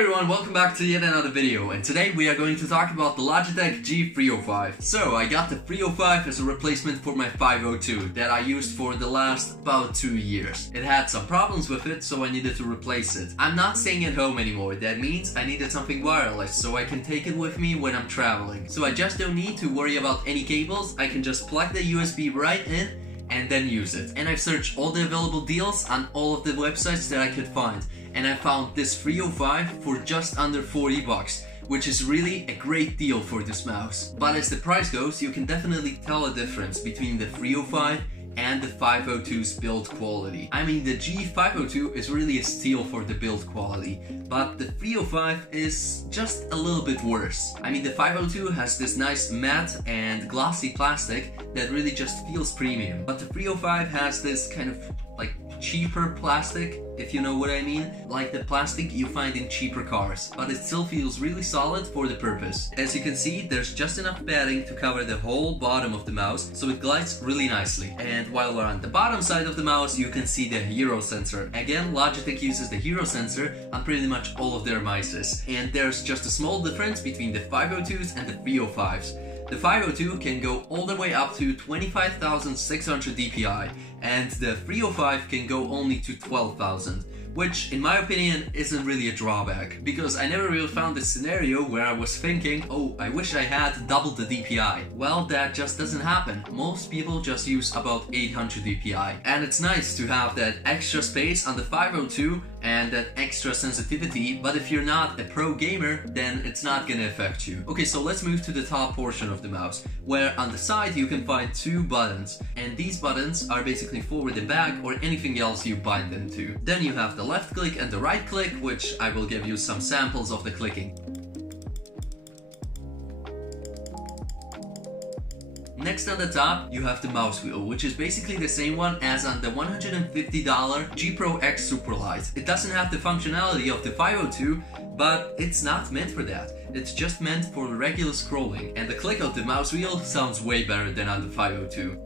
everyone, welcome back to yet another video, and today we are going to talk about the Logitech G305. So I got the 305 as a replacement for my 502 that I used for the last about 2 years. It had some problems with it, so I needed to replace it. I'm not staying at home anymore. That means I needed something wireless so I can take it with me when I'm traveling. So I just don't need to worry about any cables. I can just plug the USB right in and then use it. And I've searched all the available deals on all of the websites that I could find, and I found this 305 for just under 40 bucks, which is really a great deal for this mouse. But as the price goes, you can definitely tell a difference between the 305 and the 502's build quality. I mean, the G502 is really a steal for the build quality, but the 305 is just a little bit worse. I mean, the 502 has this nice matte and glossy plastic that really just feels premium, but the 305 has this kind of like cheaper plastic, if you know what I mean, like the plastic you find in cheaper cars, but it still feels really solid for the purpose. As you can see, there's just enough padding to cover the whole bottom of the mouse, so it glides really nicely. And while we're on the bottom side of the mouse, you can see the Hero sensor. Again, Logitech uses the Hero sensor on pretty much all of their mice, and there's just a small difference between the 502s and the 305s. The 502 can go all the way up to 25,600 DPI, and the 305 can go only to 12,000, which in my opinion isn't really a drawback, because I never really found this scenario where I was thinking, oh, I wish I had double the DPI. Well, that just doesn't happen. Most people just use about 800 DPI, and it's nice to have that extra space on the 502 and that extra sensitivity, but if you're not a pro gamer, then it's not gonna affect you. Okay, so let's move to the top portion of the mouse, where on the side you can find 2 buttons, and these buttons are basically forward and back or anything else you bind them to. Then you have the left click and the right click, which I will give you some samples of the clicking. Next on the top, you have the mouse wheel, which is basically the same one as on the $150 G Pro X Superlight. It doesn't have the functionality of the 502, but it's not meant for that. It's just meant for regular scrolling, and the click of the mouse wheel sounds way better than on the 502.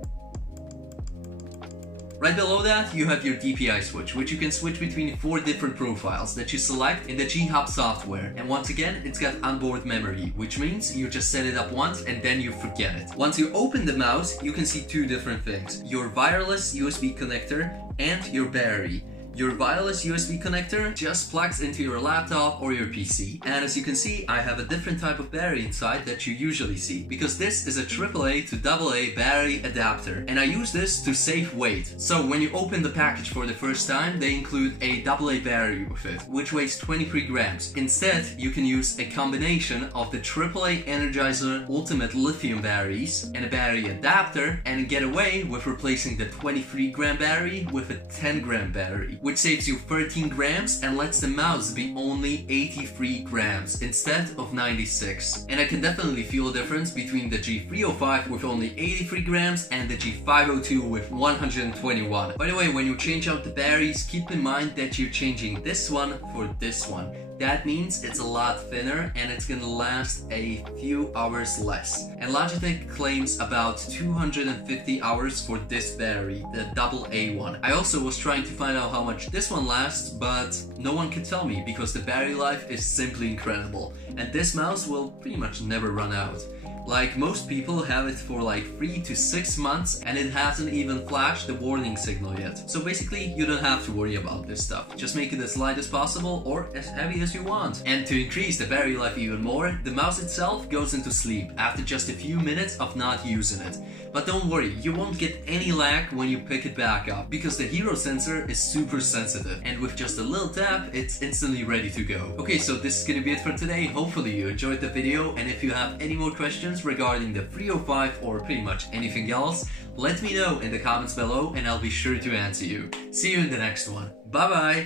Right below that, you have your DPI switch, which you can switch between 4 different profiles that you select in the G-Hub software. And once again, it's got onboard memory, which means you just set it up once and then you forget it. Once you open the mouse, you can see 2 different things: your wireless USB connector and your battery. Your wireless USB connector just plugs into your laptop or your PC. And as you can see, I have a different type of battery inside that you usually see, because this is a AAA to AA battery adapter, and I use this to save weight. So when you open the package for the first time, they include a AA battery with it, which weighs 23 grams. Instead, you can use a combination of the AAA Energizer Ultimate Lithium batteries and a battery adapter, and get away with replacing the 23 gram battery with a 10 gram battery, which saves you 13 grams and lets the mouse be only 83 grams instead of 96. And I can definitely feel a difference between the G305 with only 83 grams and the G502 with 121. By the way, when you change out the batteries, keep in mind that you're changing this one for this one. That means it's a lot thinner and it's gonna last a few hours less. And Logitech claims about 250 hours for this battery, the AA one. I also was trying to find out how much this one lasts, but no one could tell me because the battery life is simply incredible. And this mouse will pretty much never run out. Like, most people have it for like 3 to 6 months and it hasn't even flashed the warning signal yet. So basically, you don't have to worry about this stuff. Just make it as light as possible or as heavy as you want. And to increase the battery life even more, the mouse itself goes into sleep after just a few minutes of not using it. But don't worry, you won't get any lag when you pick it back up, because the Hero sensor is super sensitive, and with just a little tap, it's instantly ready to go. Okay, so this is gonna be it for today. Hopefully you enjoyed the video, and if you have any more questions regarding the 305 or pretty much anything else, let me know in the comments below and I'll be sure to answer you. See you in the next one. Bye bye!